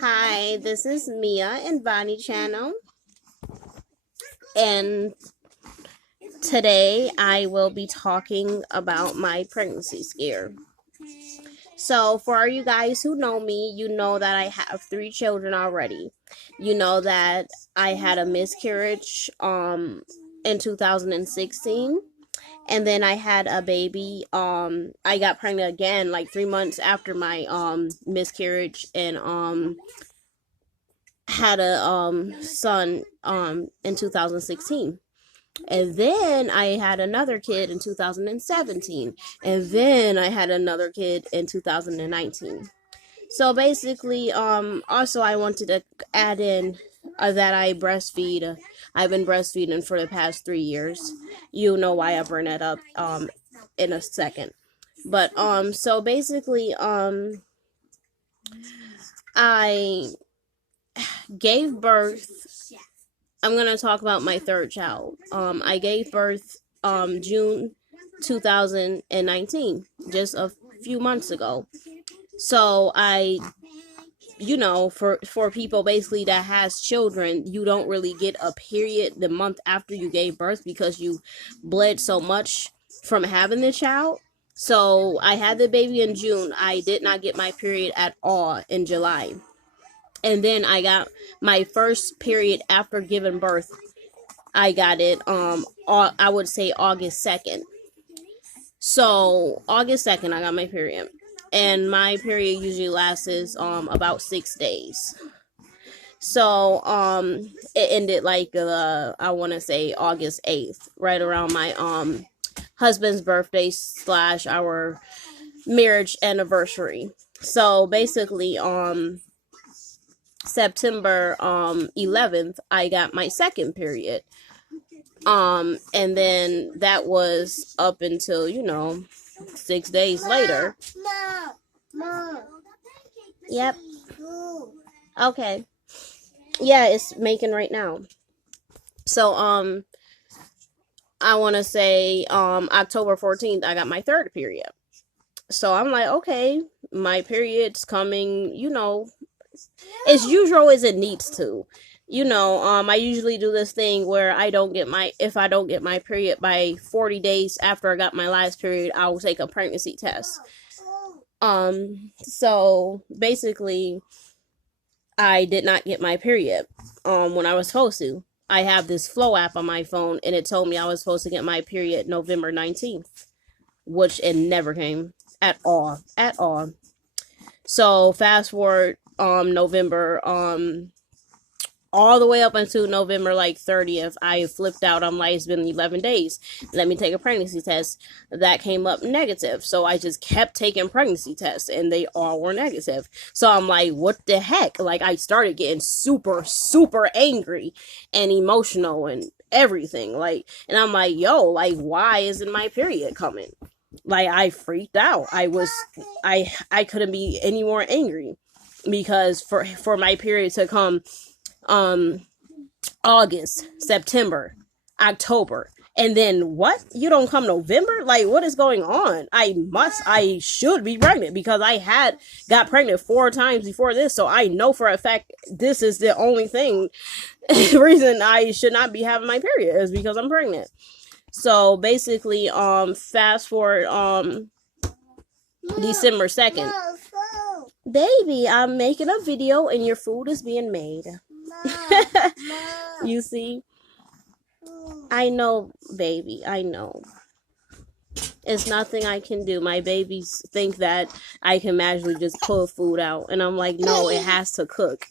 Hi, this is Mia and Bonnie channel, and today I will be talking about my pregnancy scare. So, for you guys who know me, you know that I have 3 children already. You know that I had a miscarriage in 2016, and then I had a baby. I got pregnant again like 3 months after my miscarriage, and had a son in 2016. And then I had another kid in 2017. And then I had another kid in 2019. So basically, also I wanted to add in that I breastfeed. I've been breastfeeding for the past 3 years. You know why I bring that up in a second. But so basically, I gave birth. I'm gonna talk about my third child. I gave birth June 2019, just a few months ago. So I, for people basically that has children, you don't really get a period the month after you gave birth because you bled so much from having the child. So I had the baby in June. I did not get my period at all in July. And then I got my first period after giving birth. I got it I would say August 2nd. So August 2nd I got my period. And my period usually lasts about 6 days. So it ended like I want to say August 8th, right around my husband's birthday / our marriage anniversary. So basically September 11th I got my second period. And then that was up until 6 days later. Yep. Okay. Yeah, it's making right now. So I want to say October 14th I got my third period. So I'm like, okay, my period's coming, as usual as it needs to. I usually do this thing where if I don't get my period by 40 days after I got my last period, I will take a pregnancy test. So basically I did not get my period when I was supposed to. I have this Flow app on my phone, and it told me I was supposed to get my period November 19th, which it never came at all. So fast forward November all the way up until November like 30th, I flipped out. I'm like, it's been 11 days. Let me take a pregnancy test. That came up negative. So I just kept taking pregnancy tests, and they all were negative. So I'm like, what the heck? Like, I started getting super, super angry and emotional and everything. Like, and I'm like, yo, like, why isn't my period coming? Like, I freaked out. I couldn't be any more angry because for my period to come August, September, October, and then what? You don't come November? Like, what is going on? I should be pregnant because I had got pregnant 4 times before this, so I know for a fact this is the only reason I should not be having my period is because I'm pregnant. So basically, fast forward December 2nd. Baby, I'm making a video and your food is being made. You see? I know, baby. I know. It's nothing I can do. My babies think that I can magically just pull food out. And I'm like, no, it has to cook.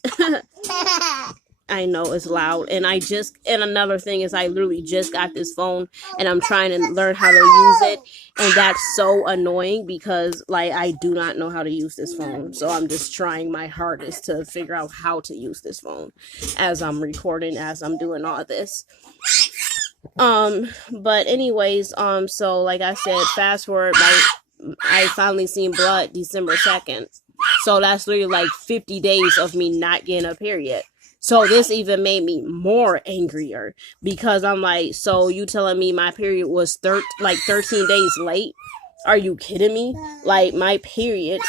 I know it's loud. And another thing is I literally just got this phone and I'm trying to learn how to use it. And that's so annoying because like I do not know how to use this phone. So I'm just trying my hardest to figure out how to use this phone as I'm recording, as I'm doing all this. But anyways, so like I said, fast forward, I finally seen blood December 2nd. So that's literally like 50 days of me not getting a period. So this even made me more angrier because I'm like, so you telling me my period was 13 days late? Are you kidding me? Like, my periods,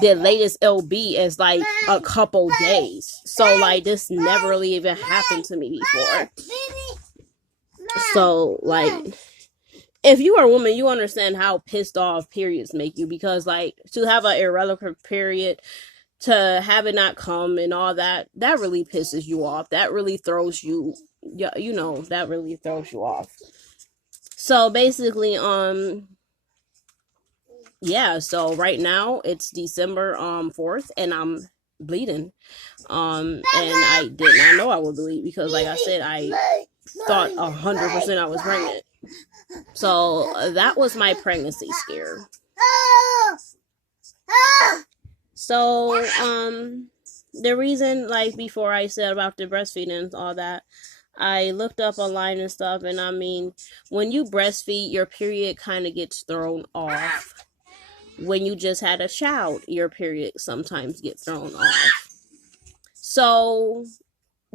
the latest LB is like a couple days. So like, this never really even happened to me before. So like, if you are a woman, you understand how pissed off periods make you, because like, to have an irregular period, to have it not come and all that, that really pisses you off. That really throws you, yeah, you know, that really throws you off. So basically, yeah, so right now it's December 4th, and I'm bleeding. And I did not know I would bleed, because like I said, I thought 100% I was pregnant. So that was my pregnancy scare. So the reason, like before I said about the breastfeeding and all that, I looked up online and stuff, and I mean, when you breastfeed, your period kind of gets thrown off. When you just had a child, your period sometimes gets thrown off. So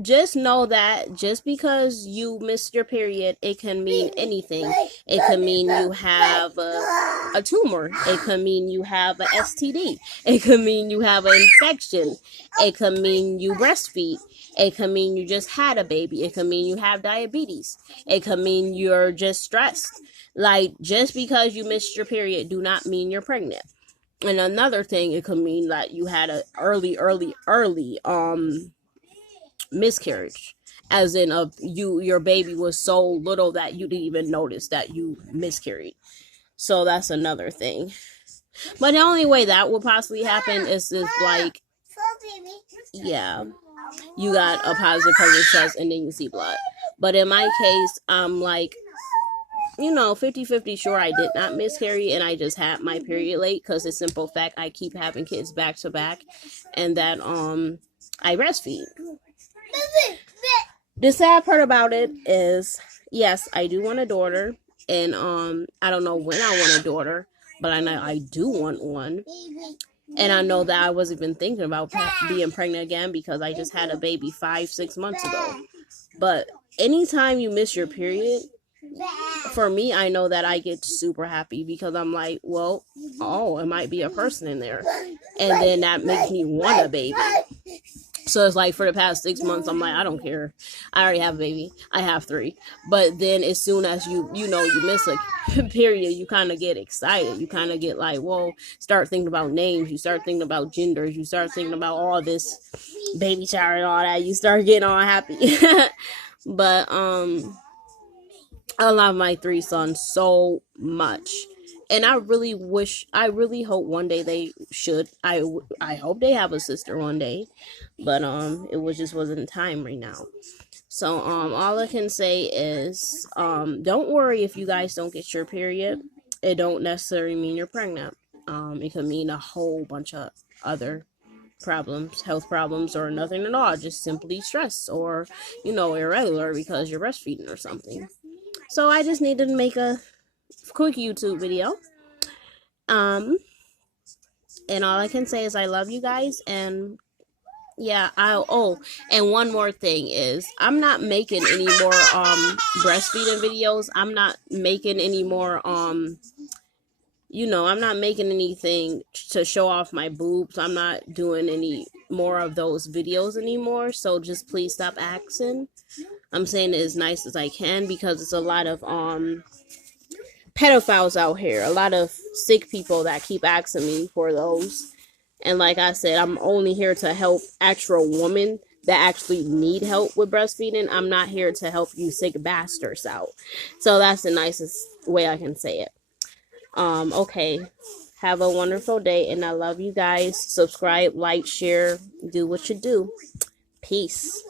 just know that just because you missed your period, it can mean anything. It can mean you have a tumor. It can mean you have a STD. It can mean you have an infection. It can mean you breastfeed. It can mean you just had a baby. It can mean you have diabetes. It can mean you're just stressed. Like, just because you missed your period do not mean you're pregnant. And another thing, it could mean that you had an early miscarriage, as in your baby was so little that you didn't even notice that you miscarried. So that's another thing. But the only way that will possibly happen is if, like, yeah, you got a positive pregnancy test and then you see blood. But in my case, I'm like, 50-50 sure I did not miscarry, and I just had my period late, because the simple fact I keep having kids back to back, and that I breastfeed. The sad part about it is, yes, I do want a daughter, and I don't know when I want a daughter, but I know I do want one. And I know that I wasn't even thinking about being pregnant again, because I just had a baby 5-6 months ago. But anytime you miss your period, for me, I know that I get super happy, because I'm like, well, it might be a person in there. And then that makes me want a baby. So it's like, for the past 6 months, I'm like, I don't care. I already have a baby. I have 3. But then as soon as you miss a period, you kind of get excited. You kind of get like, whoa, start thinking about names. You start thinking about genders. You start thinking about all this baby shower and all that. You start getting all happy. But I love my 3 sons so much. And I really hope one day they should. I hope they have a sister one day. But it wasn't time right now. So all I can say is don't worry if you guys don't get your period. It don't necessarily mean you're pregnant. It could mean a whole bunch of other problems, health problems, or nothing at all. Just simply stress, or irregular because you're breastfeeding or something. So I just needed to make a quick YouTube video. And all I can say is I love you guys, and yeah, and one more thing is, I'm not making any more breastfeeding videos. I'm not making any more I'm not making anything to show off my boobs. I'm not doing any more of those videos anymore. So just please stop asking. I'm saying it as nice as I can, because it's a lot of pedophiles out here, a lot of sick people that keep asking me for those. And like I said, I'm only here to help actual women that actually need help with breastfeeding. I'm not here to help you sick bastards out. So that's the nicest way I can say it. Okay. Have a wonderful day, and I love you guys. Subscribe, like, share, do what you do. Peace.